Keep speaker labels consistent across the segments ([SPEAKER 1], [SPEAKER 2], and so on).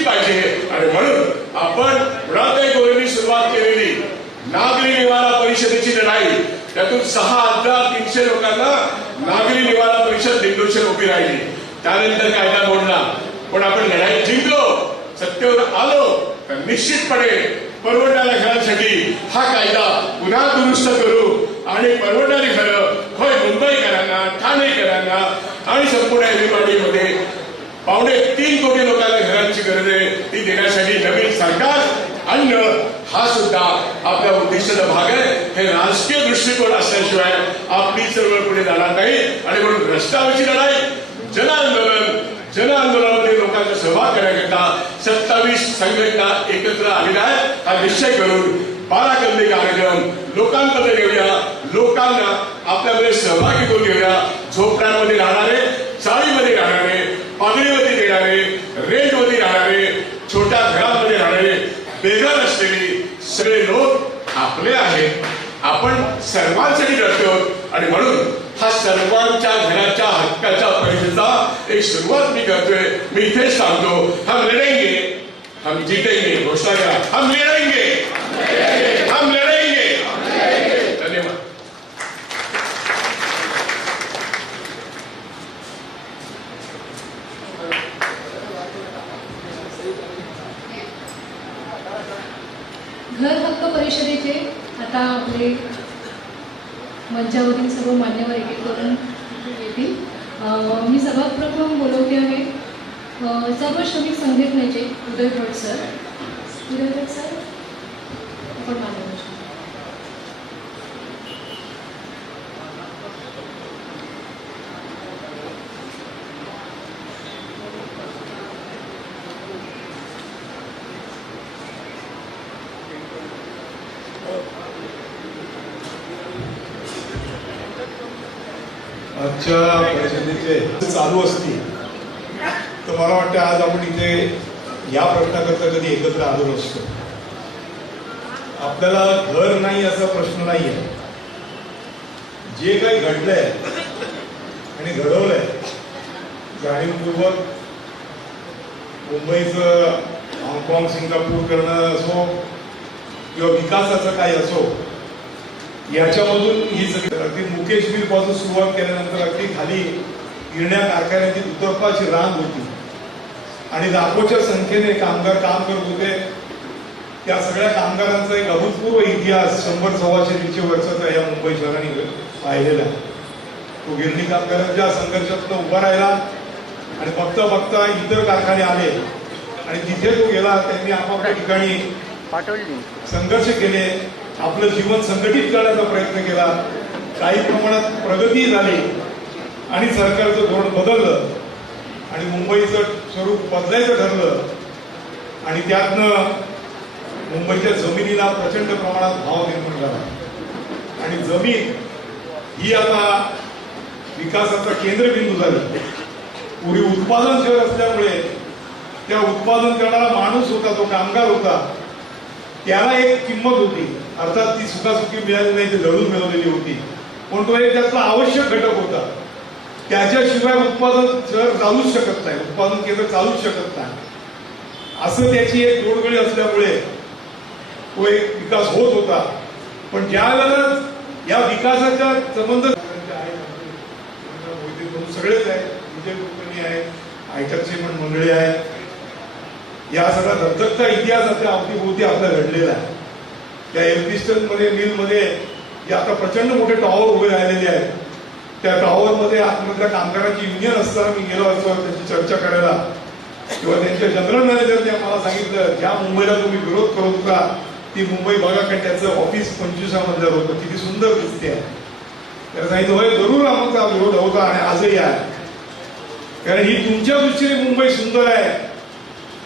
[SPEAKER 1] असली पाहिजे. आणि म्हणून आपण मुळात गोरेंनी सुरुवात केलेली. नागरी निवारा परिषदेची लढाई. त्यातून सहा हजार तीनशे लोकांना नागरी निवारा परिषद दिग्दर्शन उभी राहिली. त्यानंतर कायदा मोडला. पण आपण लढाई जिंकलो. सत्तेवर आलो. तर निश्चितपणे परवडणाऱ्या घरांसाठी हा कायदा पुन्हा दुरुस्त करू. आणि परवडणारी घरं होय मुंबईकरांना ठाणेकरांना आणि संपूर्ण एव्हरीबॉडीमध्ये पावणे तीन कोटी लोकांना घरांची गरज आहे ती देण्यासाठी नवीन सरकार आणणं हा सुद्धा आपल्या उद्दिष्टाचा भाग आहे. हे राजकीय दृष्टिकोन असल्याशिवाय आपली चळवळ पुढे जाणार नाही. आणि म्हणून रस्त्यावरची लढाई जन आंदोलन जन आंदोलनामध्ये लोकांचा सहभाग करण्याकरता सत्तावीस संघटना एकत्र आलेल्या आहेत. हा निश्चय करून बारा कंदे कार्यक्रम लोकांमध्ये घेऊया. लोकांना आपल्यामध्ये सहभागी करून घेऊया. झोपड्यांमध्ये राहणारे चाळीमध्ये राहणारे पागडीमध्ये देणारे रेंटमध्ये राहणारे छोट्या घरांमध्ये राहणारे बेघर असलेले सगळे लोक आपले आहे आपण सर्वांसाठी लढतो आणि म्हणून हा सर्वांच्या घराच्या हक्काच्या परिषदेचा एक सुरुवात मी करतोय. मी इथेच सांगतो हम लढेंगे हम जीतेंगे घोषणा करा हम लढेंगे.
[SPEAKER 2] घर हक्क परिषदेचे आता आपले मंचावरील सर्व मान्यवर एक एक करून येतील. मी सर्वात प्रथम बोलवते आहे सर्व श्रमिक संघटनेचे उदय भट सर. उदय भट सर आपण
[SPEAKER 3] आजच्या परिषदेचे चालू असतील तर मला वाटतं आज आपण इथे या प्रश्नाकरता कधी एकत्र आलो नसतो. आपल्याला घर नाही असा प्रश्न नाही आहे जे काही घडलंय आणि घडवलंय जाणीवपूर्वक मुंबईचं हाँगकाँग सिंगापूर करणं असो किंवा विकासाचं काही असो याच्यामधून ही सगळी अगदी मुकेश मिलपासून सुरुवात केल्यानंतर अगदी खाली गिरण्या कारखान्याची दुतर्फाची रांग होती. आणि लाखोच्या संख्येने कामगार काम करत होते. त्या सगळ्या कामगारांचा एक अभूतपूर्व इतिहास शंभर सव्वाशे दीडशे वर्षाचा या मुंबई शहराने पाहिलेला आहे. तो गिरणी कामगारांच्या संघर्षातून उभा राहिला आणि बघता बघता इतर कारखाने आले. आणि तिथे तो गेला त्यांनी आपापल्या ठिकाणी संघर्ष केले. आपलं जीवन संघटित करण्याचा प्रयत्न केला. काही प्रमाणात प्रगती झाली आणि सरकारचं धोरण बदललं आणि मुंबईचं स्वरूप बदलायचं ठरलं. आणि त्यातनं मुंबईच्या जमिनीला प्रचंड प्रमाणात भाव निर्माण झाला. आणि जमीन ही आता विकासाचा केंद्रबिंदू झाली. पूर्वी उत्पादन शहर असल्यामुळे त्या उत्पादन करणारा माणूस होता तो कामगार होता. त्याला एक किंमत होती. अर्थात ती सुखासुखी मिळाली नाही ती लढून मिळवलेली होती. पण तो एक त्यातला आवश्यक घटक होता. त्याच्याशिवाय उत्पादन शहर चालूच शकत नाही उत्पादन केंद्र चालूच शकत नाही. असं त्याची एक जोडगळी असल्यामुळे तो एक विकास होत होता. पण ज्या वेळेला या विकासाच्या संबंध सगळेच आहेत विजय कुलकर्णी आहेत आयकरचे पण मंडळी आहेत या सगळ्या इतिहास आपल्या अवतीभोवती आपला घडलेला आहे. त्या एल्बिस्टनमध्ये मिलमध्ये जे आता प्रचंड मोठे टॉवर उभे राहिलेले आहेत. त्या टॉवर मध्ये आतमधल्या कामगारांची युनियन असताना मी गेलो असतो त्याची चर्चा करायला. किंवा त्यांच्या जनरल मॅनेजरने मला सांगितलं ज्या मुंबईला तुम्ही विरोध करत होता ती मुंबई बघा कारण त्याचं ऑफिस पंचवीसा मधल्यावर होतं. किती सुंदर दिसते. त्याला सांगितलं होय जरूर आमचा विरोध होता आणि आजही आहे. कारण ही तुमच्या दृष्टीने मुंबई सुंदर आहे.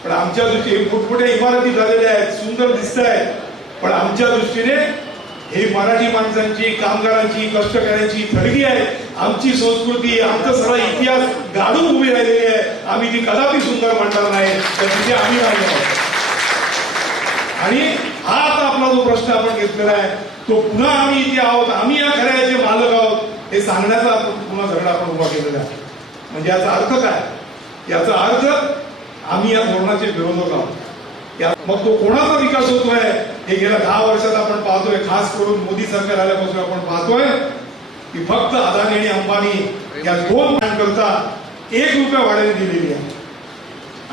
[SPEAKER 3] पण आमच्या दृष्टीने मोठमोठ्या इमारती झालेल्या आहेत सुंदर दिसत आहेत पण आमच्या दृष्टीने हे मराठी माणसांची कामगारांची कष्टकऱ्यांची थडगी आहे. आमची संस्कृती आमचा सगळा इतिहास गाडून उभी राहिलेली आहे. आम्ही ती कदापि सुंदर मांडणार नाही तर तिथे आम्ही नाही आहोत. आणि हा आता आपला जो प्रश्न आपण घेतलेला आहे तो पुन्हा आम्ही इथे आहोत. आम्ही या खऱ्याचे मालक आहोत. हे सांगण्याचा आपण पुन्हा झगडा आपण उभा केलेला आहे. म्हणजे याचा अर्थ काय? याचा अर्थ आम्ही या धोरणाचे विरोधक आहोत. मग तो कोणाचा विकास होतोय हे गेल्या दहा वर्षात आपण पाहतोय. खास करून मोदी सरकार आल्यापासून आपण पाहतोय की फक्त अदानी आणि अंबानी या दोन करता एक रुपया वाढायला दिलेली आहे.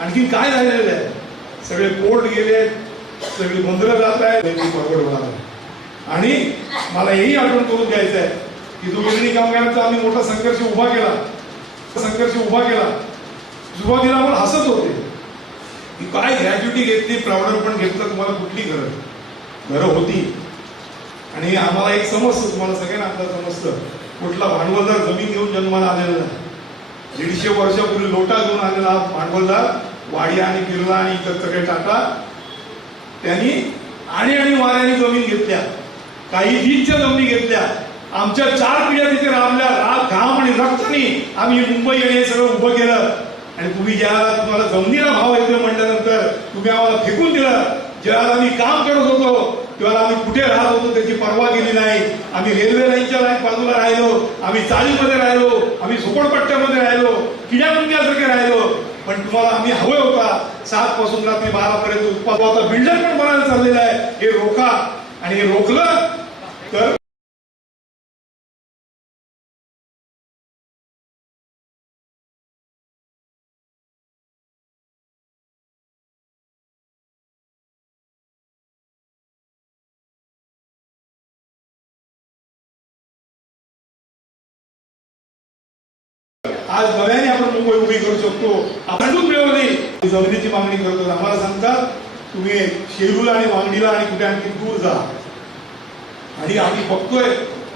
[SPEAKER 3] आणखी काय झालेलं आहे? सगळे कोर्ट गेले सगळी बंदरं जात आहे परवड होणार आहे. आणि मला हेही आठवण करून द्यायचं आहे की जो गिरणी कामगारांचा आम्ही मोठा संघर्ष उभा केला संघर्ष उभा केला सुरुवातीला आपण हसत होते. की काय ग्रॅज्युटी घेतली प्रावडर पण घेतलं तुम्हाला कुठली गरज? घरं होती. आणि आम्हाला एक समजतं तुम्हाला सगळ्यांना आपल्याला समजतं. कुठला भांडवलदार जमीन घेऊन जन्माला आलेला नाही. दीडशे वर्षापूर्वी लोटा घेऊन आलेला भांडवलदार वाडिया आणि बिर्ला आणि इतर सगळे टाटा त्यांनी आणि आणि वाऱ्याने जमीन घेतल्या. काही वीजच्या जमिनी घेतल्या. आमच्या चार पिढ्या तिथे राबल्या. राग घाम आणि रक्तानी आम्ही मुंबई आणि हे सगळं उभं केलं. आणि तुम्ही ज्या तुम्हाला जमिनीला भाव येतो म्हटल्यानंतर तुम्ही आम्हाला फेकून दिलं ज्यावेळेला आम्ही काम करत होतो तेव्हा आम्ही कुठे राहत होतो त्याची पर्वा केली नाही. आम्ही रेल्वे लाईनच्या बाजूला राहिलो आम्ही चाळीमध्ये राहिलो आम्ही झोपडपट्ट्यामध्ये राहिलो किड्यामुंग्यासारखे राहिलो. पण तुम्हाला आम्ही हवे होता. सात पासून रात्री बारा पर्यंत उत्पादन बिल्डर पण बनायला चाललेलं आहे. हे रोखा आणि हे रोखलं तर आज नव्याने आपण मुंबई उभी करू शकतो. आपण मिळवली जमिनीची मागणी करतो. आम्हाला सांगतात तुम्ही शेरूला आणि वांगडीला आणि कुठे आणखी दूर जा. आणि आम्ही बघतोय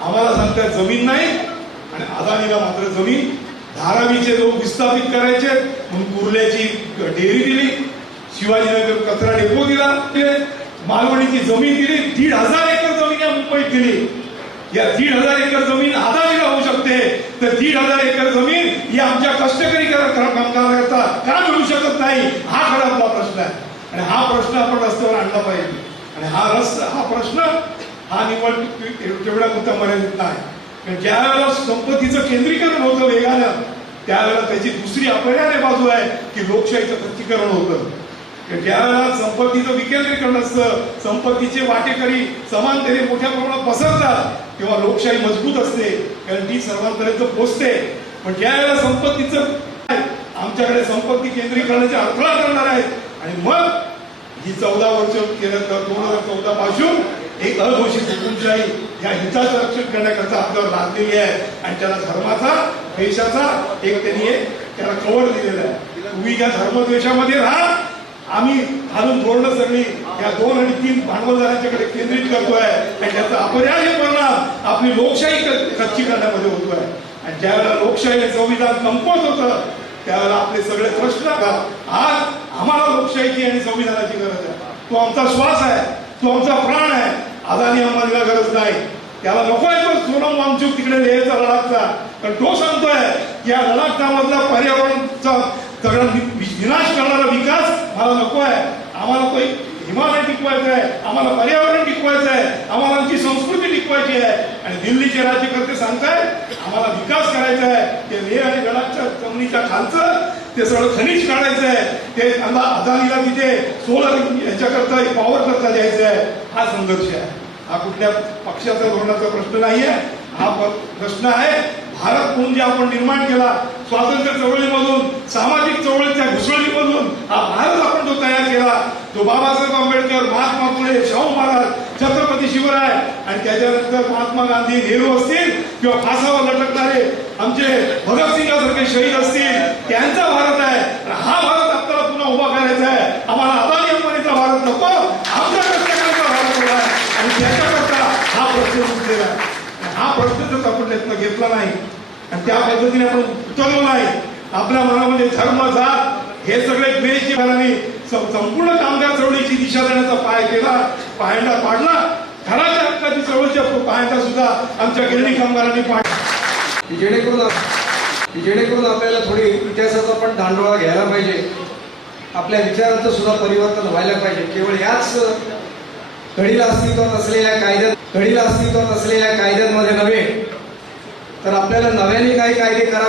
[SPEAKER 3] आम्हाला सांगतात जमीन नाही आणि अदानीला मात्र जमीन. धारावीचे लोक विस्थापित करायचे म्हणून कुर्ल्याची डेअरी दिली शिवाजीनगर कचरा डेपो दिला मालवणीची जमीन दिली दीड हजार एकर जमीन या मुंबईत दिली. या दीड हजार एकर जमीन अदानीला होऊ शकते. तर दीड हजार एकर जमीन ही आमच्या कष्टकरी कामगारांकरता का मिळू शकत नाही? हा खरा आपला प्रश्न आहे. आणि हा प्रश्न आपण रस्त्यावर आणला पाहिजे. आणि हा रस्ता हा प्रश्न हा निवड तेवढ्या पुरता मर्यादित नाही कारण ज्या वेळेला संपत्तीचं केंद्रीकरण होतं वेगानं त्यावेळेला त्याची दुसरी अपरिहार्य बाजू आहे की लोकशाहीचं खच्चीकरण होतं. ज्यावेळेला ज्या संपत्तीचं विकेंद्रीकरण असतं संपत्तीचे वाटेकरी समानतेने मोठ्या प्रमाणात पसरतात तेव्हा लोकशाही मजबूत असते. कारण ती सर्वांपर्यंत पोहोचते पण ज्या वेळेला संपत्तीचं आमच्याकडे संपत्ती केंद्रीकरणाचे अडथळा करणार आहेत आणि मग ही चौदा वर्ष केलं तर दोन हजार चौदा पासून एक अघोषित हुकुमशाही या हिताचं रक्षण करण्याकरता आपल्यावर लादलेली आहे. आणि त्याला धर्माचा देशाचा एक त्यांनी एक त्याला कवर दिलेला आहे. तुम्ही या धर्मद्वेषामध्ये राहा आम्ही घालून धोरणं सगळी. या दोन आणि तीन भांडवलदारांच्याकडे केंद्रित करतोय. आणि त्याचा अपरिहार्य परिणाम आपली लोकशाही कच्ची करण्यामध्ये होतोय. आणि ज्यावेळेला लोकशाहीने लोकशाही संविधान कमकुवत होतं त्यावेळेला आपले सगळे प्रश्न आज आम्हाला लोकशाहीची आणि संविधानाची गरज आहे. तो आमचा श्वास आहे तो आमचा प्राण आहे. आजानी आम्हाला गरज नाही. त्याला नको आहे तो सोनम वामचूक तिकडे लेहचा लडाखचा. पण तो सांगतोय की या लडाखमधला पर्यावरणचा सगळा वि- विनाश करणारा विकास मला नको आहे. आम्हाला तो हिमालय टिकवायचा आहे आम्हाला पर्यावरण टिकवायचं आहे आम्हाला आमची संस्कृती टिकवायची आहे. आणि दिल्लीचे राज्यकर्ते सांगताय आम्हाला विकास करायचा आहे. ते लेह आणि लडाखच्या जमिनीच्या खालचं ते सगळं खनिज काढायचं आहे. ते त्यांना अदानीला तिथे सोलर याच्याकरता पॉवर करता द्यायचं आहे. हा संघर्ष आहे. हा कुठल्या पक्षाचा धोरणाचा प्रश्न नाहीये. हा प- प्रश्न आहे. भारत म्हणून जे आपण निर्माण केला स्वातंत्र्य चळवळीमधून सामाजिक चळवळीच्या घुसळणीमधून हा भारत आपण जो तयार केला तो बाबासाहेब आंबेडकर महात्मा फुले शाहू महाराज छत्रपती शिवराय आणि त्याच्यानंतर महात्मा गांधी नेहरू असतील किंवा फासावर लटकणारे आमचे भगतसिंगासारखे शहीद असतील त्यांचा भारत आहे. हा भारत आपल्याला पुन्हा उभा करायचा आहे. आम्हाला अदानी अंबानीचा भारत नको. आमच्या प्रत्येकाचा भारत उभा आहे. आणि त्याच्याकरता हा प्रश्न उठलेला आहे. हा प्रश्न जर आपण त्यातनं घेतला नाही आणि त्या पद्धतीने आपण उतरलो नाही आपल्या मनामध्ये धर्म जात हे सगळे द्वेषी मनाने संपूर्ण कामगार चळवळीची दिशा देण्याचा पाय केला पायंडा पाडला. घराच्या हक्काची चळवळीच्या पायांचा सुद्धा आमच्या गिरणी कामगारांनी पाडला
[SPEAKER 4] जेणेकरून जेणेकरून आपल्याला थोडी इतिहासाचा पण दांडोळा घ्यायला पाहिजे. आपल्या विचारांचं सुद्धा परिवर्तन व्हायला पाहिजे. केवळ याच घडीला अस्तित्वात असलेल्या कायद्यात घडीला अस्तित्वात असलेल्या कायद्यांमध्ये नव्हे तर आपल्याला नव्याने काही कायदे करा